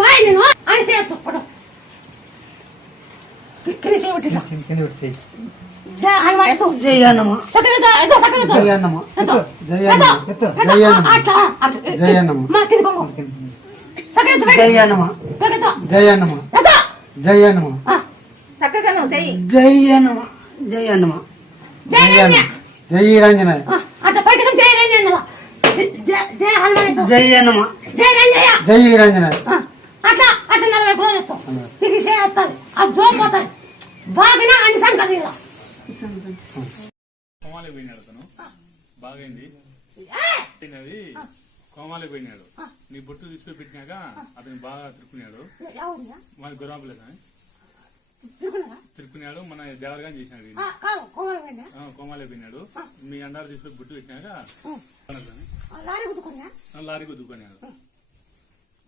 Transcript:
నేను అని చేయొచ్చు జయ హనుమాన్ జయ హనుమ జయ హనుమ జయ హనుమ జయ హనుమ జయ హనుమ చక్కగా జై హనుమ జై హనుమ జై రంజనాయ జై హనుమ జై రంజనాయ అట్లా అట్లా 40 కిలోలు చెప్తాం తిరిగి వస్తుంది అది జోమ్ పోతుంది బాగా అన్ని సంగతి కోమాలే పోయినాడు అతను బాగైంది కోమాలే పోయినాడు నీ బొట్టు తీసుకొని పెట్టినాక అతను బాగా తిరుక్కున్నాడు మన గురాబులేదు తిరుక్కున్నాడు మన దేవరగా చేసినాడు కోమాలే పోయినాడు మీ అండారు తీసుకొని బొట్టు పెట్టినాక లారీ గుద్దుకున్నాడు